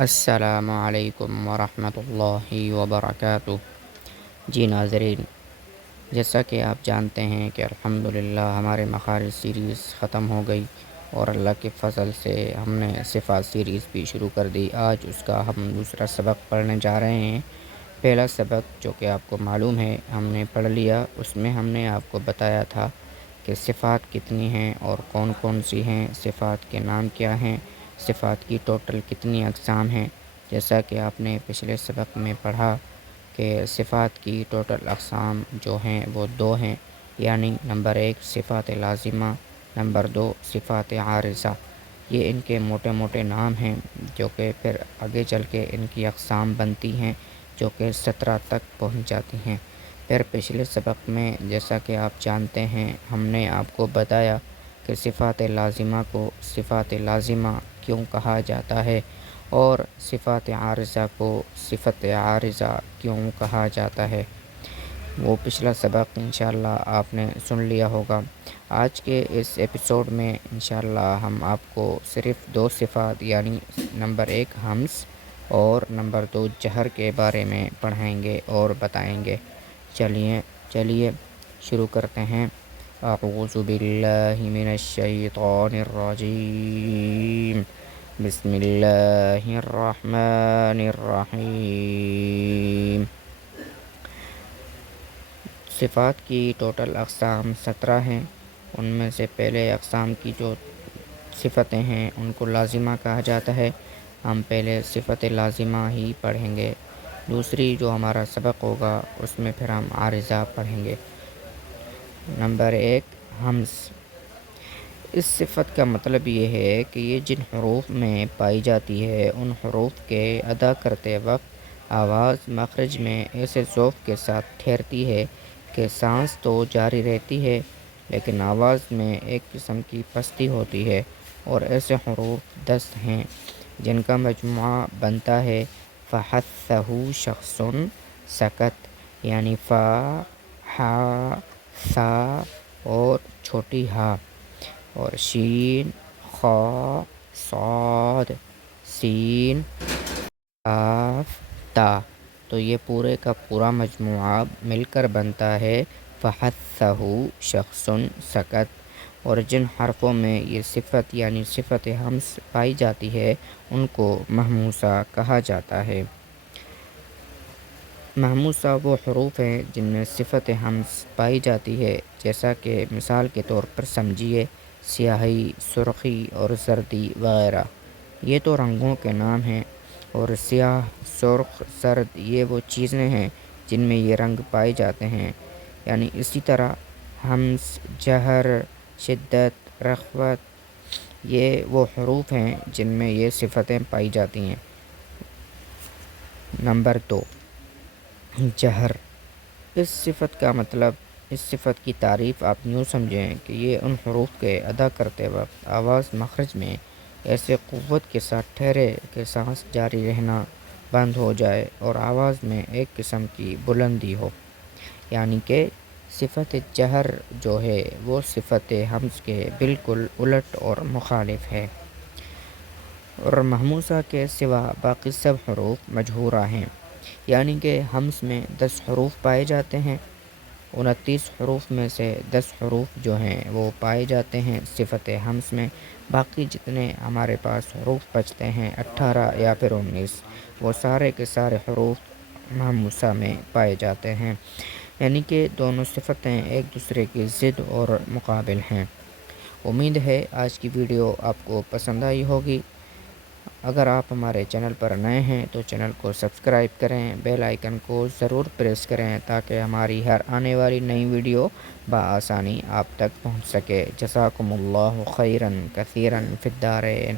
السلام علیکم ورحمۃ اللہ وبرکاتہ۔ جی ناظرین، جیسا کہ آپ جانتے ہیں کہ الحمدللہ ہمارے مخارج سیریز ختم ہو گئی اور اللہ کے فضل سے ہم نے صفات سیریز بھی شروع کر دی۔ آج اس کا ہم دوسرا سبق پڑھنے جا رہے ہیں۔ پہلا سبق جو کہ آپ کو معلوم ہے ہم نے پڑھ لیا، اس میں ہم نے آپ کو بتایا تھا کہ صفات کتنی ہیں اور کون کون سی ہیں، صفات کے نام کیا ہیں، صفات کی ٹوٹل کتنی اقسام ہیں۔ جیسا کہ آپ نے پچھلے سبق میں پڑھا کہ صفات کی ٹوٹل اقسام جو ہیں وہ دو ہیں، یعنی نمبر 1 صفات لازمہ، نمبر 2 صفات عارضہ۔ یہ ان کے موٹے موٹے نام ہیں جو کہ پھر آگے چل کے ان کی اقسام بنتی ہیں جو کہ 17 تک پہنچ جاتی ہیں۔ پھر پچھلے سبق میں جیسا کہ آپ جانتے ہیں ہم نے آپ کو بتایا کہ صفات لازمہ کو صفات لازمہ کیوں کہا جاتا ہے اور صفات عارضہ کو صفت عارضہ کیوں کہا جاتا ہے۔ وہ پچھلا سبق انشاءاللہ آپ نے سن لیا ہوگا۔ آج کے اس ایپیسوڈ میں انشاءاللہ ہم آپ کو صرف دو صفات یعنی نمبر 1 ہمز اور نمبر 2 جہر کے بارے میں پڑھائیں گے اور بتائیں گے۔ چلیے شروع کرتے ہیں۔ اعوذ باللہ من الشیطان الرجیم، بسم اللہ الرحمن الرحیم۔ صفات کی ٹوٹل اقسام 17 ہیں۔ ان میں سے پہلے اقسام کی جو صفتیں ہیں ان کو لازمہ کہا جاتا ہے۔ ہم پہلے صفت لازمہ ہی پڑھیں گے، دوسری جو ہمارا سبق ہوگا اس میں پھر ہم عارضہ پڑھیں گے۔ نمبر 1 ہمز۔ اس صفت کا مطلب یہ ہے کہ یہ جن حروف میں پائی جاتی ہے ان حروف کے ادا کرتے وقت آواز مخرج میں ایسے ذوق کے ساتھ ٹھہرتی ہے کہ سانس تو جاری رہتی ہے لیکن آواز میں ایک قسم کی پستی ہوتی ہے، اور ایسے حروف 10 ہیں جن کا مجموعہ بنتا ہے فَحَثَّهُ شَخْصٌ سَكَتَ، یعنی فا، ہا، ثا اور چھوٹی ہا، اور شین، خا، صاد، سین، قاف، تا۔ تو یہ پورے کا پورا مجموعہ مل کر بنتا ہے فَحَثَّهُ شَخْصٌ سَكَتَ۔ اور جن حرفوں میں یہ صفت یعنی صفت ہمز پائی جاتی ہے ان کو مہموسہ کہا جاتا ہے۔ مہموسہ وہ حروف ہیں جن میں صفت ہمز پائی جاتی ہے، جیسا کہ مثال کے طور پر سمجھیے سیاہی، سرخی اور زردی وغیرہ۔ یہ تو رنگوں کے نام ہیں، اور سیاہ، سرخ، زرد یہ وہ چیزیں ہیں جن میں یہ رنگ پائے جاتے ہیں۔ یعنی اسی طرح ہمز، جہر، شدت، رخوت یہ وہ حروف ہیں جن میں یہ صفتیں پائی جاتی ہیں۔ نمبر 2 جہر۔ اس صفت کا مطلب، اس صفت کی تعریف آپ یوں سمجھیں کہ یہ ان حروف کے ادا کرتے وقت آواز مخرج میں ایسے قوت کے ساتھ ٹھہرے کہ سانس جاری رہنا بند ہو جائے اور آواز میں ایک قسم کی بلندی ہو۔ یعنی کہ صفت جہر جو ہے وہ صفت ہمز کے بالکل الٹ اور مخالف ہے۔ اور مہموسہ کے سوا باقی سب حروف مجہورہ ہیں، یعنی کہ ہمز میں 10 حروف پائے جاتے ہیں۔ 29 حروف میں سے 10 حروف جو ہیں وہ پائے جاتے ہیں صفت ہمز میں، باقی جتنے ہمارے پاس حروف بچتے ہیں 18 یا پھر 19 وہ سارے کے سارے حروف مہموسہ میں پائے جاتے ہیں۔ یعنی کہ دونوں صفتیں ایک دوسرے کی ضد اور مقابل ہیں۔ امید ہے آج کی ویڈیو آپ کو پسند آئی ہوگی۔ اگر آپ ہمارے چینل پر نئے ہیں تو چینل کو سبسکرائب کریں، بیل آئیکن کو ضرور پریس کریں تاکہ ہماری ہر آنے والی نئی ویڈیو بآسانی آپ تک پہنچ سکے۔ جزاکم اللہ خیرا کثیرا فی الدارین۔